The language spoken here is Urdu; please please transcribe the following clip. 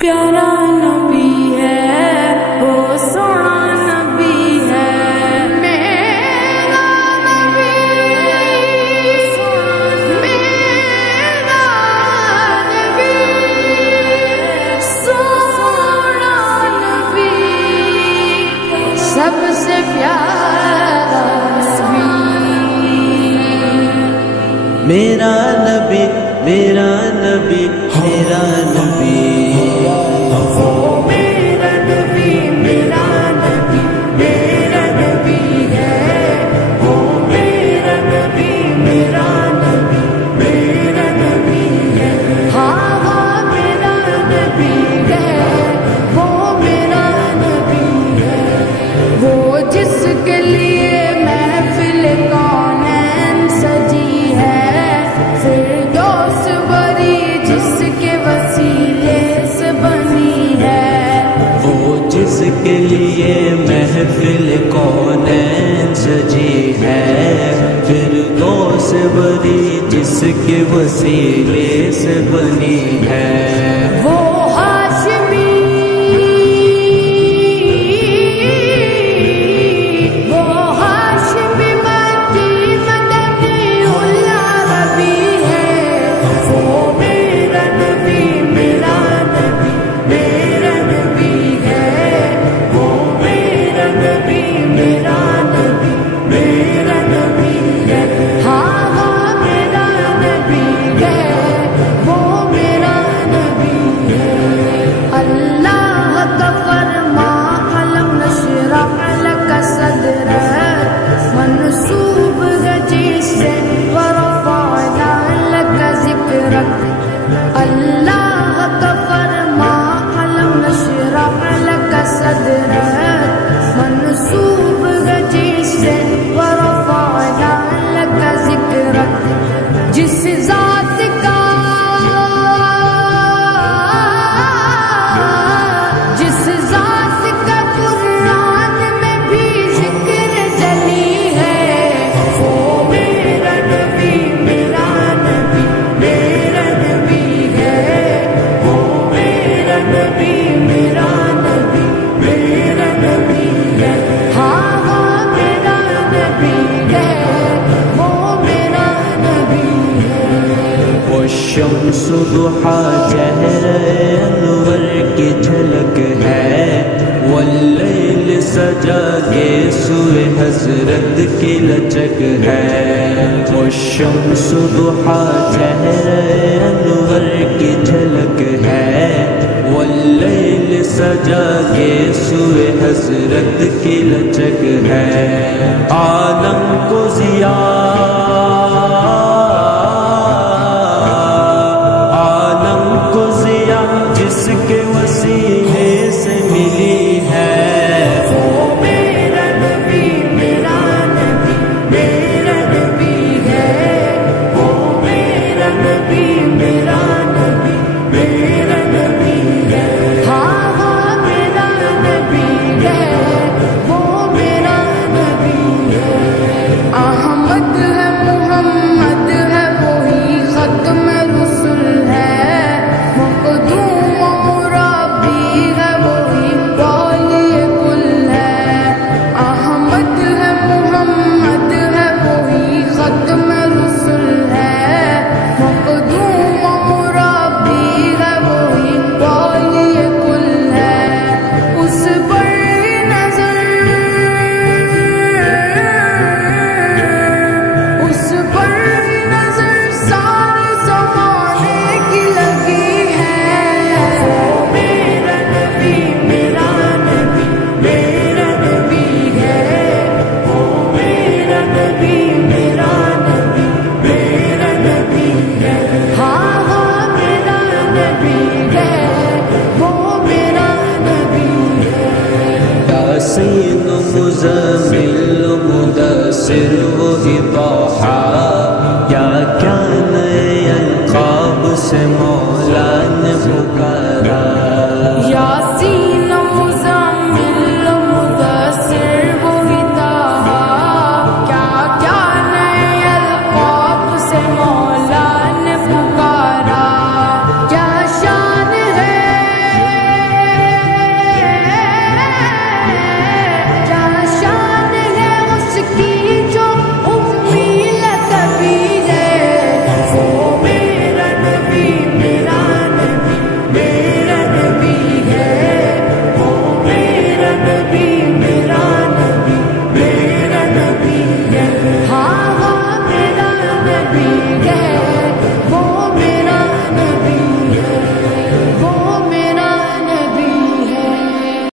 پیارا نبی ہے وہ سونا نبی ہے میرا نبی میرا نبی سونا نبی سب سے پیارا نبی میرا نبی میرا نبی میرا نبی کے لیے محفل کونین سجی ہے فردوس بری جس کے وسیلے سے بنی ہے وہ ہاشمی مکی مدنی العربی ہے وہ میرا نبی میرا نبی میرا نبی ہے میرا نبی میرا نبی ہے ہاں ہاں میرا نبی ہے وہ میرا نبی ہے اللہ کا فرما علم نشرح لک صدرک منصوب ہے جس سے ورفعنا لک ذکرک اللہ کا فرما علم نشرح لک صدرک منصوب جس سے ورفعنا لک ذکرک جس ذات کا قرآن میں بھی ذکر جلی ہے وہ میرا نبی میرا نبی میرا نبی ہے وہ میرا نبی میرا نبی میرا نبی ہے ہاں ہاں میرا نبی ہے وہ میرا نبی ہے وہ شمس ضحیٰ چہرہ انور کی جھلک ہے واللیل سجا کے سوئے حضرت کی لچک ہے وہ شمس ضحیٰ چہرہ انور کی جھلک ہے واللیل سجا کے سوئے حضرت کی لچک ہے عالم کو ضیاء جس کے وسیلے سے ملی ہے وہ میرا نبی میرا نبی میرا نبی ہے وہ میرا نبی میرا نبی میرا نبی ہے ہاں ہاں میرا نبی ہے وہ میرا نبی ہے احمد ہے محمد ہے وہی ختم رسول ہے مقدوم مربی ہے وہی والی کل ہے احمد ہے محمد ہے وہی ختم رسول ہے مقدوم مربی ہے وہی والی کل ہے اس پر نظر سارے زمانے کی لگی ہے وہ میرا نبی میرا نبی میرا نبی ہے وہ میرا نبی میرا نبی میرا نبی ہے ہاں ہاں میرا نبی ہے وہ میرا نبی ہے یاسین مزمل مدثر وہی